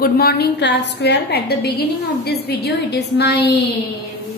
Good morning class 12. At the beginning of this video, it is my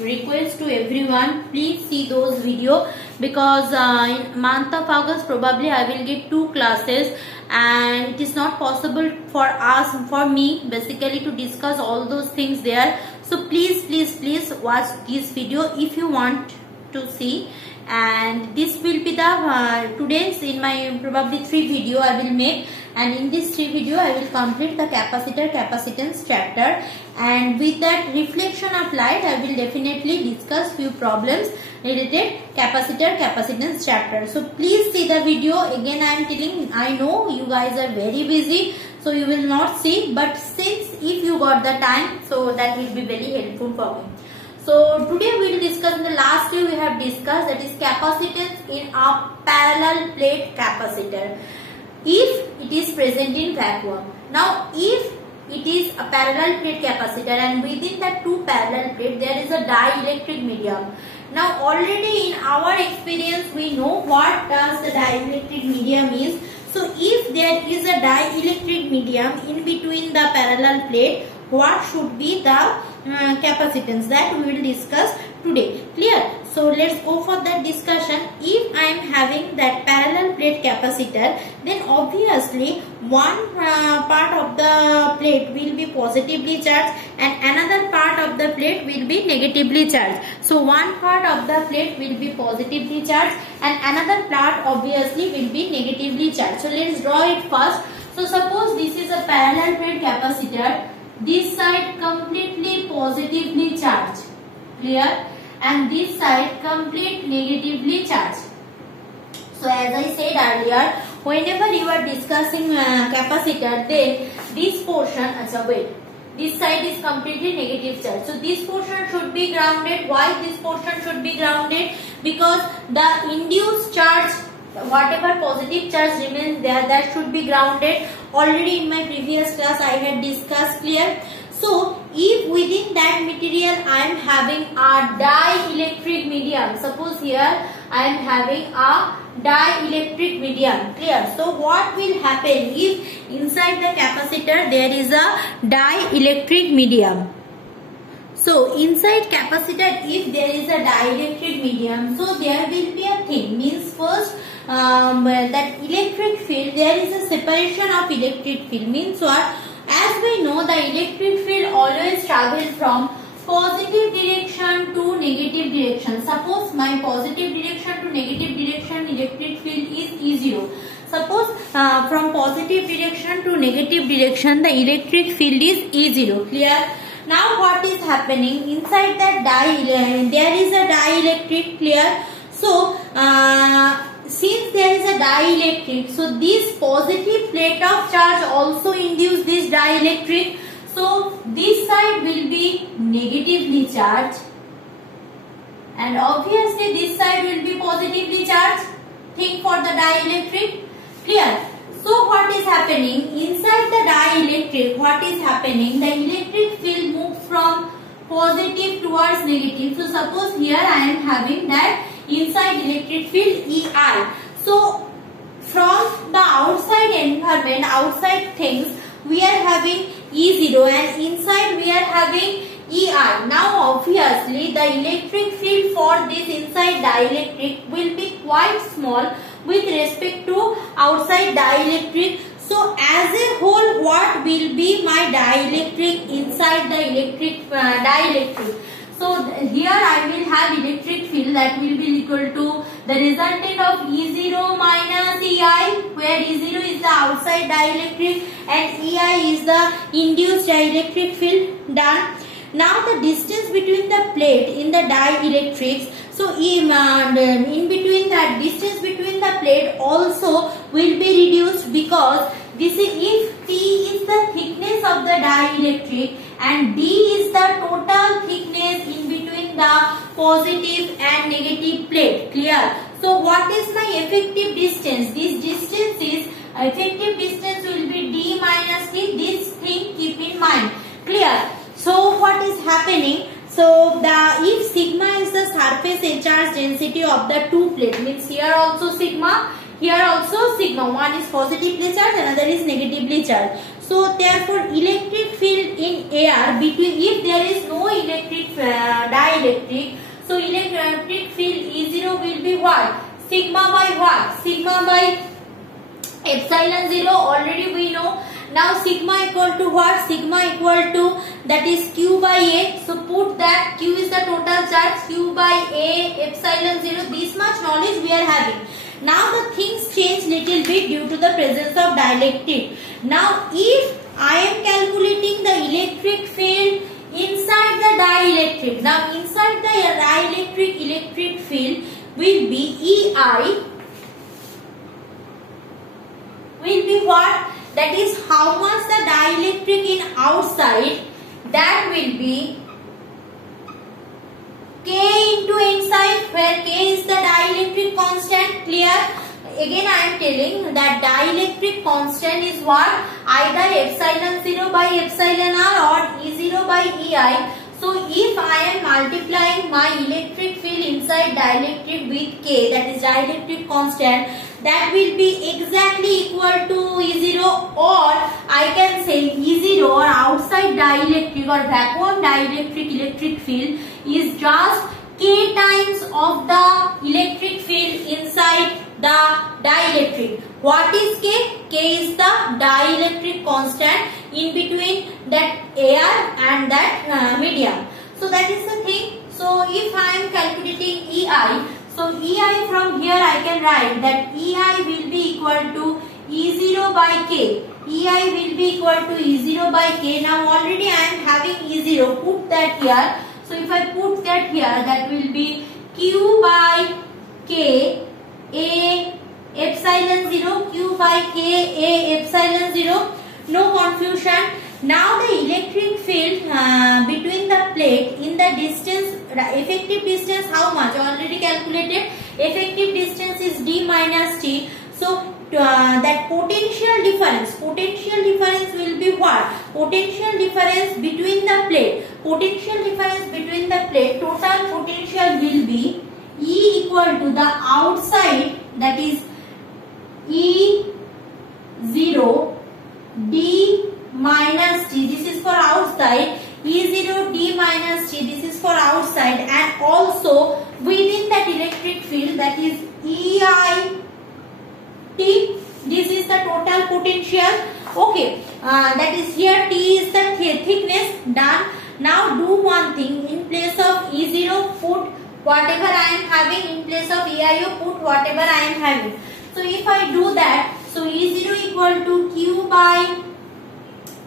request to everyone, please see those video because in month of August probably I will get 2 classes and it is not possible for me basically to discuss all those things there. So please watch this video if you want to see, and this will be the today's in my probably 3 video I will make, and in this 3 video I will complete the capacitor capacitance chapter, and with that reflection of light I will definitely discuss few problems related capacitor capacitance chapter. So please see the video. Again I am telling, I know you guys are very busy so you will not see, but since if you got the time, so that will be very helpful for me. So today we will discuss, in the last day we have discussed, that is capacitance in a parallel plate capacitor if it is present in vacuum. Now if it is a parallel plate capacitor and within that 2 parallel plate there is a dielectric medium. Now already in our experience we know what does the dielectric medium is. So if there is a dielectric medium in between the parallel plate, what should be the capacitance, that we will discuss today. Clear? So let's go for that discussion. If I am having that parallel plate capacitor, then obviously one part of the plate will be positively charged and another part of the plate will be negatively charged. So one part of the plate will be positively charged and another part obviously will be negatively charged. So let's draw it first. So suppose this is a parallel plate capacitor. This side completely positively charged, clear, and this side complete negatively charged. So as I said earlier, whenever you are discussing capacitor, then this portion, this side is completely negative charge. So this portion should be grounded. Why this portion should be grounded? Because the induced charge, whatever positive charge remains there, that should be grounded. Already in my previous class I had discussed, clear. So if within that material I am having a dielectric medium, suppose here I am having a dielectric medium, clear. So what will happen if inside the capacitor there is a dielectric medium? So inside capacitor if there is a dielectric medium, so there will be a thing, means first that electric field, there is a separation of electric field, means what? As we know, the electric field always travels from positive direction to negative direction. Suppose my positive direction to negative direction electric field is E0. Suppose from positive direction to negative direction the electric field is E0, clear. Now what is happening inside that there is a dielectric, clear. So since there is a dielectric, so this positive plate of charge also induce this dielectric. So this side will be negatively charged and obviously this side will be positively charged. Think for the dielectric, clear. So what is happening inside the dielectric? What is happening? The electric field moves from positive towards negative. So suppose here I am having that inside electric field EI. So from the outside environment, outside things, we are having E0 and inside we are having EI. Now obviously the electric field for this inside dielectric will be quite small with respect to outside dielectric. So as a whole, what will be my dielectric inside the electric dielectric? So here I will have electric field that will be equal to the resultant of E0 minus EI, where E0 is the outside dielectric and EI is the induced dielectric field. Done. Now the distance between the plate in the dielectrics, so in between that distance between the plate also will be reduced, because this is if T is the thickness of the dielectric and D is the total thickness in between the positive and negative plate, clear. So what is my effective distance? This distance is, effective distance will be D minus T. This thing keep in mind, clear. So what is happening? So if sigma is the surface charge density of the 2 plates, means here also sigma, here also sigma. One is positively charged, another is negatively charged. So therefore electric air between, if there is no electric dielectric, so electric field E0 will be what? Sigma by what? Sigma by epsilon 0, already we know. Now sigma equal to what? Sigma equal to, that is Q by A. So put that, Q is the total charge, Q by A epsilon 0. This much knowledge we are having. Now the things change little bit due to the presence of dielectric. Now if I am calculating the electric field inside the dielectric. Now inside the dielectric, electric field will be EI, will be what? That is how much the dielectric in outside, that will be K into inside, where K is the dielectric constant. Clear? Again I am telling that dielectric constant is what? Either epsilon 0 by epsilon r or E0 by EI. So if I am multiplying my electric field inside dielectric with K, that is dielectric constant, that will be exactly equal to E0, or I can say E0 or outside dielectric or vacuum dielectric electric field is just K times of the electric field inside the dielectric. What is K? K is the dielectric constant in between that air and that medium. So that is the thing. So if I am calculating EI, so EI from here I can write that EI will be equal to E0 by K. EI will be equal to E0 by K. Now already I am having E0. Put that here. So if I put that here, that will be Q by K A epsilon 0. Q by K A epsilon 0. No confusion. Now the electric field between the plate in the distance, effective distance how much? Already calculated. Effective distance is d minus t. So that potential difference will be what? Potential difference between the plate. Potential difference between the plate. Total potential will be E equal to the outside, that is E0 d minus t. This is for outside. E0 d minus t. This is for outside, and also within that electric field, that is EI T. This is the total potential. Okay, that is here T is the thickness. Done. Now do one thing. In place of E0, put whatever I am having. In place of EIO, put whatever I am having. So if I do that, so E0 equal to Q by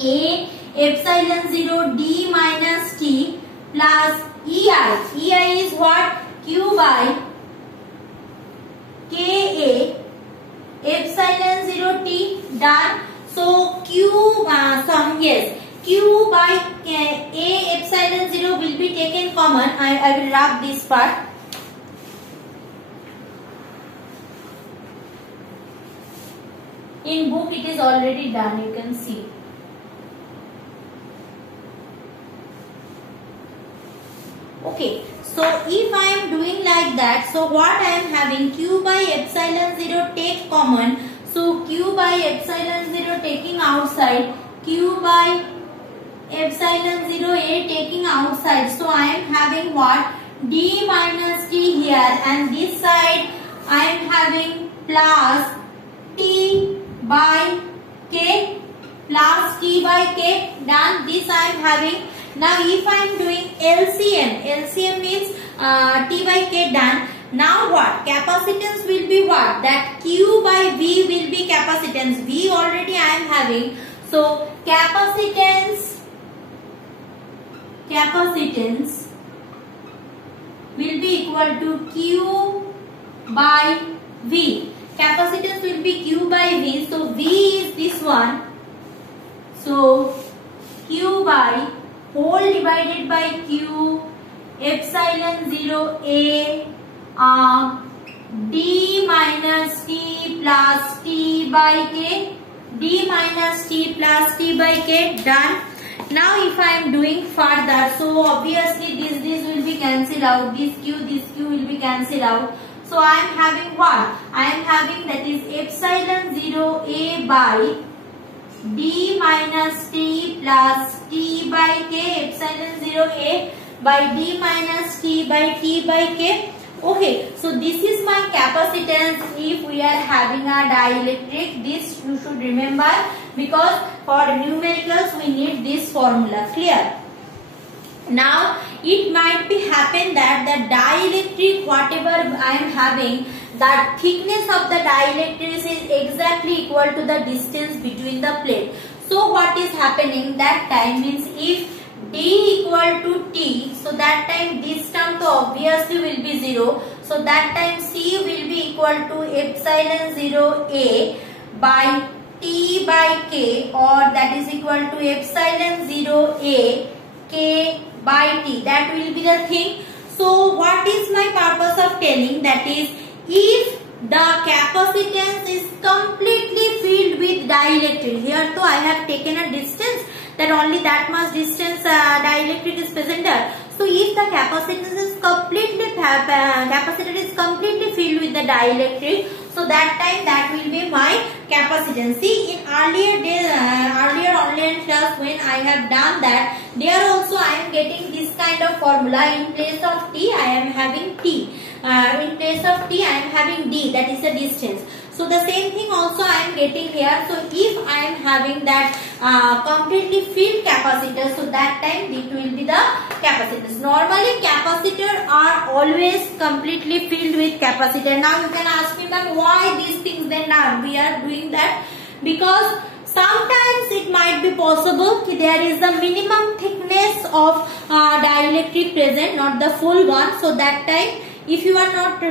A epsilon 0 d minus t plus EI. EI is what? Q by Ka epsilon 0 t. Done. So Q Q by A epsilon 0 will be taken common. I will rub this part. In book it is already done, you can see. Okay, so if I am doing like that, so what I am having, Q by epsilon 0 take common. So Q by epsilon 0 taking outside, Q by epsilon 0 A taking outside. So I am having what? D minus T here, and this side I am having plus T by K, plus T by K. Done. This I am having. Now if I am doing LCM means T by K. Done. Now what? Capacitance will be what? That Q by V will be capacitance. V already I am having. So capacitance will be equal to Q by V. Capacitance will be Q by V. So V is this one. So Q by whole divided by Q epsilon 0 A D minus T plus T by K. D minus T plus T by K. Done. Now if I am doing further, so obviously this will be cancelled out. This Q will be cancelled out. So I am having what? I am having, that is epsilon 0 A by D minus T plus T by by k epsilon 0 A by D minus T by T by K. Okay, so this is my capacitance if we are having a dielectric. This you should remember, because for numericals we need this formula. Clear? Now it might be happen that the dielectric whatever I am having, that thickness of the dielectric is exactly equal to the distance between the plate. So what is happening that time means, if D equal to T, so that time this term to obviously will be 0. So that time C will be equal to epsilon 0 A by T by K, or that is equal to epsilon 0 A K by T. That will be the thing. So what is my purpose of telling? That is, if the capacitance is completely filled with dielectric, here too I have taken a distance, that only that much distance dielectric is present there. So if the capacitance is completely capacitor is completely filled with the dielectric, so that time that will be my capacitance. See, in earlier days, earlier online class when I have done that, there also I am getting this kind of formula. In place of T I am having T. In place of T I am having D, that is the distance. So the same thing also I am getting here. So if I am having that completely filled capacitor, so that time it will be the capacitance. Normally capacitor are always completely filled with capacitor. Now you can ask me that why these things then are we are doing that, because sometimes it might be possible there is the minimum thickness of dielectric present, not the full one. So that time if you are not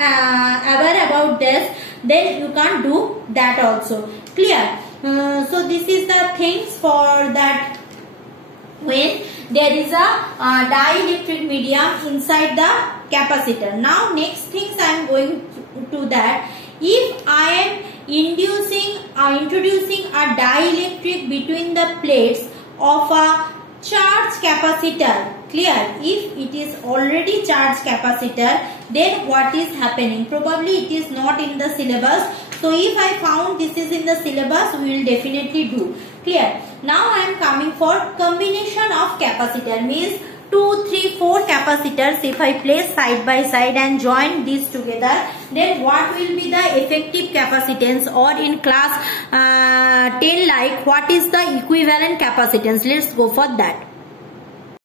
aware about this, then you can't do that also. Clear? So this is the things for that when there is a dielectric medium inside the capacitor. Now next things I am going to that, if I am introducing a dielectric between the plates of a charged capacitor. Clear? If it is already charged capacitor, then what is happening? Probably it is not in the syllabus. So if I found this is in the syllabus, we will definitely do. Clear? Now I am coming for combination of capacitor, means 2, 3, 4 capacitors. If I place side by side and join these together, then what will be the effective capacitance, or in class 10 like what is the equivalent capacitance? Let's go for that.